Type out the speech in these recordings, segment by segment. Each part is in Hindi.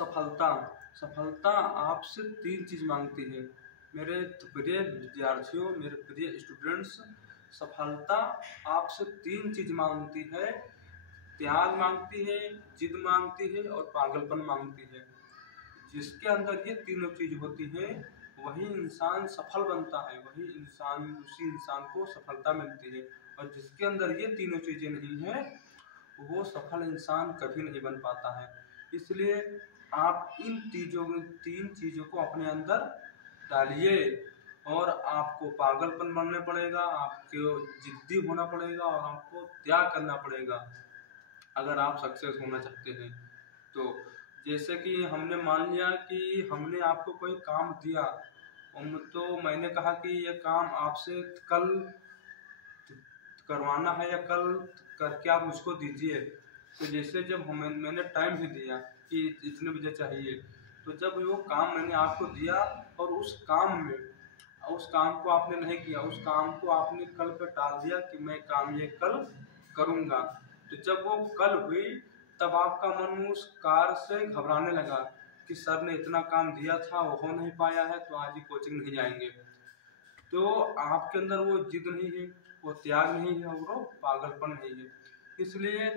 सफलता सफलता आपसे तीन चीज मांगती है। मेरे प्रिय विद्यार्थियों, मेरे प्रिय स्टूडेंट्स, सफलता आपसे तीन चीज मांगती है। त्याग मांगती है, जिद मांगती है और पागलपन मांगती है। जिसके अंदर ये तीनों चीज होती है वही इंसान सफल बनता है, उसी इंसान को सफलता मिलती है। और जिसके अंदर ये तीनों चीजें नहीं है वो सफल इंसान कभी नहीं बन पाता है। इसलिए आप इन तीन चीजों को अपने अंदर डालिए और आपको पागलपन बनना पड़ेगा, आपको जिद्दी होना पड़ेगा और आपको त्याग करना पड़ेगा अगर आप सक्सेस होना चाहते हैं। तो जैसे कि हमने मान लिया कि हमने आपको कोई काम दिया तो मैंने कहा कि ये काम आपसे कल करवाना है या कल करके आप मुझको दीजिए। तो जैसे जब मैंने टाइम भी दिया कि इतने बजे चाहिए, तो जब वो काम मैंने आपको दिया और उस काम को आपने नहीं किया, उस काम को आपने कल पे टाल दिया कि मैं काम ये कल करूँगा, तो जब वो कल हुई तब आपका मन उस कार्य से घबराने लगा कि सर ने इतना काम दिया था वो हो नहीं पाया है तो आज ही कोचिंग नहीं जाएंगे। तो आपके अंदर वो जिद नहीं है, वो त्याग नहीं है और वो पागलपन नहीं है। इसलिए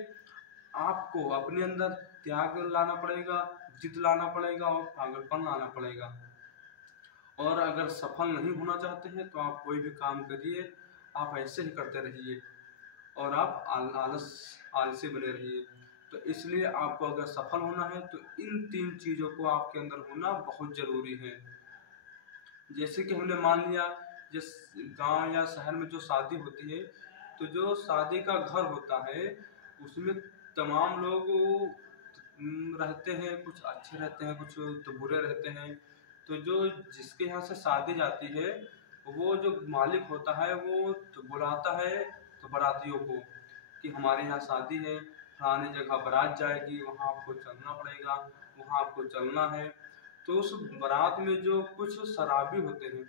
आपको अपने अंदर त्याग लाना पड़ेगा, जिद लाना पड़ेगा और पागलपन लाना पड़ेगा। और अगर सफल नहीं होना चाहते हैं तो आप कोई भी काम करिए, आप ऐसे ही करते रहिए और आप आलसी बने रहिए। तो इसलिए आपको अगर सफल होना है तो इन तीन चीज़ों को आपके अंदर होना बहुत ज़रूरी है। जैसे कि हमने मान लिया जिस गांव या शहर में जो शादी होती है, तो जो शादी का घर होता है उसमें तमाम लोग रहते हैं, कुछ अच्छे रहते हैं, कुछ तो बुरे रहते हैं। तो जो जिसके यहाँ से शादी जाती है वो जो मालिक होता है वो तो बुलाता है तो बारातियों को कि हमारे यहाँ शादी है, फलाने जगह बारात जाएगी, वहाँ आपको चलना पड़ेगा, वहाँ आपको चलना है। तो उस बारात में जो कुछ शराबी होते हैं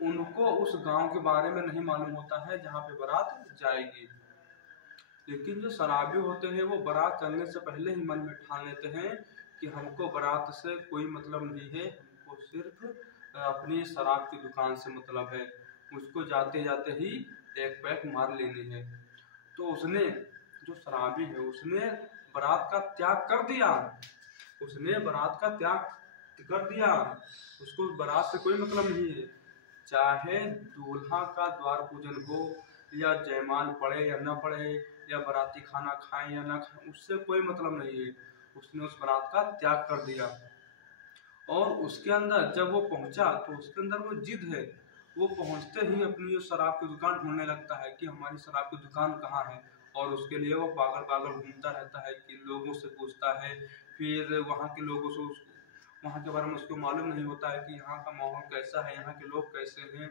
उनको उस गांव के बारे में नहीं मालूम होता है जहाँ पे बारात जाएगी। लेकिन जो शराबी होते हैं वो बारात चलने से पहले ही मन में ठान लेते हैं कि हमको बारात से कोई मतलब नहीं है, हमको सिर्फ अपनी शराब की दुकान से मतलब है, उसको जाते जाते ही एक पैक मार लेनी है। तो उसने जो शराबी है उसने बारात का त्याग कर दिया, उसने बारात का त्याग कर दिया, उसको बारात से कोई मतलब नहीं है। चाहे दूल्हा का द्वार पूजन हो या जयमाल पड़े या न पड़े या बाराती खाना खाएं या ना खाएं, उससे कोई मतलब नहीं है। उसने उस बारात का त्याग कर दिया और उसके अंदर जब वो पहुंचा तो उसके अंदर वो जिद है। वो पहुंचते ही अपनी शराब की दुकान ढूंढने लगता है कि हमारी शराब की दुकान कहाँ है, और उसके लिए वो पागल पागल घूमता रहता है कि लोगों से पूछता है, फिर वहाँ के लोगों से वहाँ के बारे में उसको मालूम नहीं होता है कि यहाँ का माहौल कैसा है, यहाँ के लोग कैसे हैं।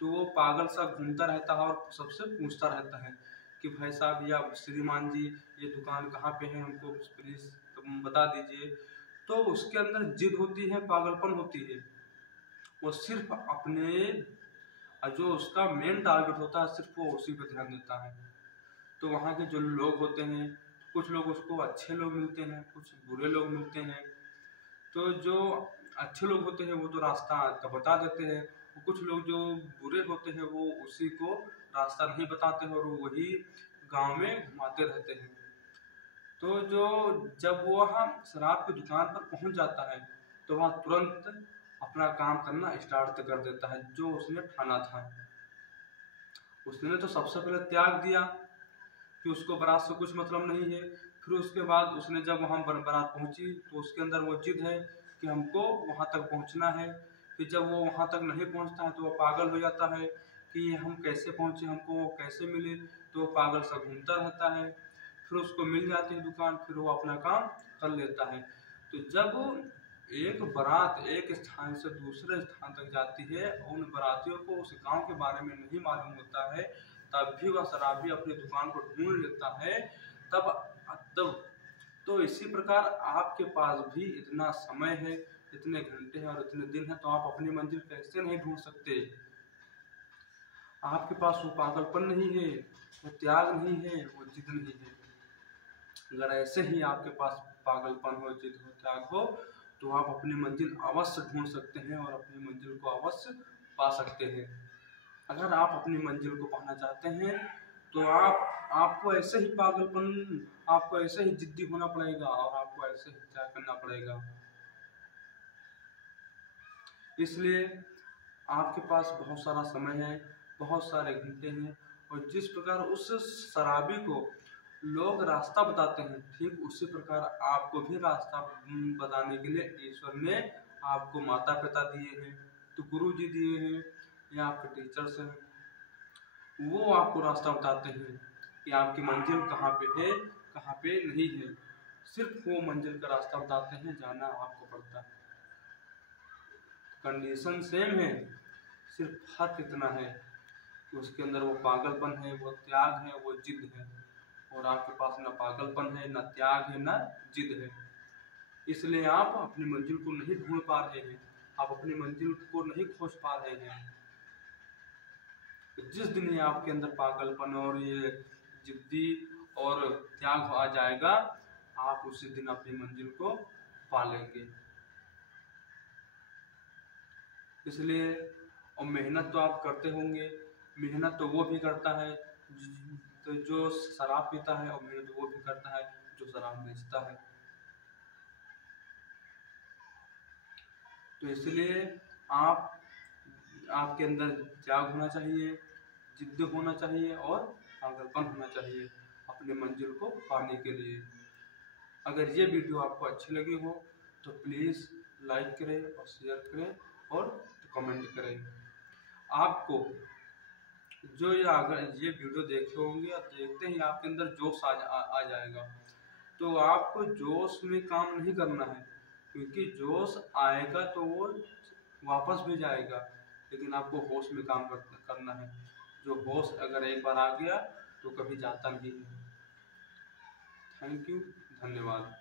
तो वो पागल सा घूमता रहता है और सबसे पूछता रहता है कि भाई साहब या श्रीमान जी ये दुकान कहाँ पे है, हमको प्लीज बता दीजिए। तो उसके अंदर जिद होती है, पागलपन होती है। वो सिर्फ अपने जो उसका मेन टारगेट होता है सिर्फ वो उसी पे ध्यान देता है। तो वहाँ के जो लोग होते हैं, कुछ लोग उसको अच्छे लोग मिलते हैं, कुछ बुरे लोग मिलते हैं। तो जो अच्छे लोग होते हैं वो तो रास्ता तो बता देते हैं, कुछ लोग जो बुरे होते हैं वो उसी को रास्ता नहीं बताते हैं और वही गांव में घुमाते रहते हैं। तो जब वो वहाँ शराब की दुकान पर पहुंच जाता है तो वह तुरंत अपना काम करना स्टार्ट कर देता है जो उसने ठाना था। उसने तो सबसे पहले त्याग दिया कि उसको बारात से कुछ मतलब नहीं है। फिर उसके बाद उसने जब वहाँ बारात पहुंची तो उसके अंदर वो जिद है कि हमको वहाँ तक पहुँचना है। फिर जब वो वहाँ तक नहीं पहुँचता है तो वो पागल हो जाता है कि हम कैसे पहुँचे, हमको वो कैसे मिले। तो वो पागल सा घूमता रहता है, फिर उसको मिल जाती है दुकान, फिर वो अपना काम कर लेता है। तो जब एक बारात एक स्थान से दूसरे स्थान तक जाती है और उन बारातियों को उस गांव के बारे में नहीं मालूम होता है, तब भी वह शराबी अपनी दुकान को ढूंढ लेता है। तब तब तो इसी प्रकार आपके पास भी इतना समय है, इतने घंटे हैं और इतने दिन हैं, तो आप अपनी मंजिल कैसे नहीं ढूंढ सकते। आपके पास वो पागलपन नहीं है, वो त्याग नहीं है, वो जिद नहीं है। अगर ऐसे ही आपके पास पागलपन हो, जिद हो, त्याग हो, तो आप अपनी मंजिल अवश्य ढूंढ सकते हैं और अपनी मंजिल को अवश्य पा सकते हैं। अगर आप अपनी मंजिल को पाना चाहते हैं तो आपको ऐसे ही पागलपन, आपको ऐसे ही जिद्दी होना पड़ेगा और आपको ऐसे ही त्याग करना पड़ेगा। इसलिए आपके पास बहुत सारा समय है, बहुत सारे घंटे हैं, और जिस प्रकार उस शराबी को लोग रास्ता बताते हैं, ठीक उसी प्रकार आपको भी रास्ता बताने के लिए ईश्वर ने आपको माता पिता दिए हैं, तो गुरु जी दिए हैं या आपके टीचर्स हैं, वो आपको रास्ता बताते हैं कि आपकी मंजिल कहाँ पे है, कहाँ पे नहीं है। सिर्फ वो मंजिल का रास्ता बताते हैं, जाना आपको पड़ता है। कंडीशन सेम है, सिर्फ फर्क इतना है कि उसके अंदर वो पागलपन है, वो त्याग है, वो जिद है, और आपके पास ना पागलपन है, ना त्याग है, ना जिद है। इसलिए आप अपनी मंजिल को नहीं ढूंढ पा रहे हैं, आप अपनी मंजिल को नहीं खोज पा रहे हैं। जिस दिन ये आपके अंदर पागलपन और ये जिद्दी और त्याग आ जाएगा, आप उसी दिन अपनी मंजिल को पा लेंगे। इसलिए और मेहनत तो आप करते होंगे, मेहनत तो वो भी करता है तो जो शराब पीता है, और मेहनत वो भी करता है जो शराब बेचता है। तो इसलिए आपके अंदर त्याग होना चाहिए, जिद्द होना चाहिए और पागलपन होना चाहिए अपनी मंजिल को पाने के लिए। अगर ये वीडियो आपको अच्छी लगी हो तो प्लीज़ लाइक करें और शेयर करें और कमेंट करें। आपको जो ये अगर ये वीडियो देखे होंगे और देखते ही आपके अंदर जोश आ जाएगा, तो आपको जोश में काम नहीं करना है, क्योंकि जोश आएगा तो वो वापस भी जाएगा, लेकिन आपको होश में काम करना है। जो होश अगर एक बार आ गया तो कभी जाता नहीं है। थैंक यू, धन्यवाद।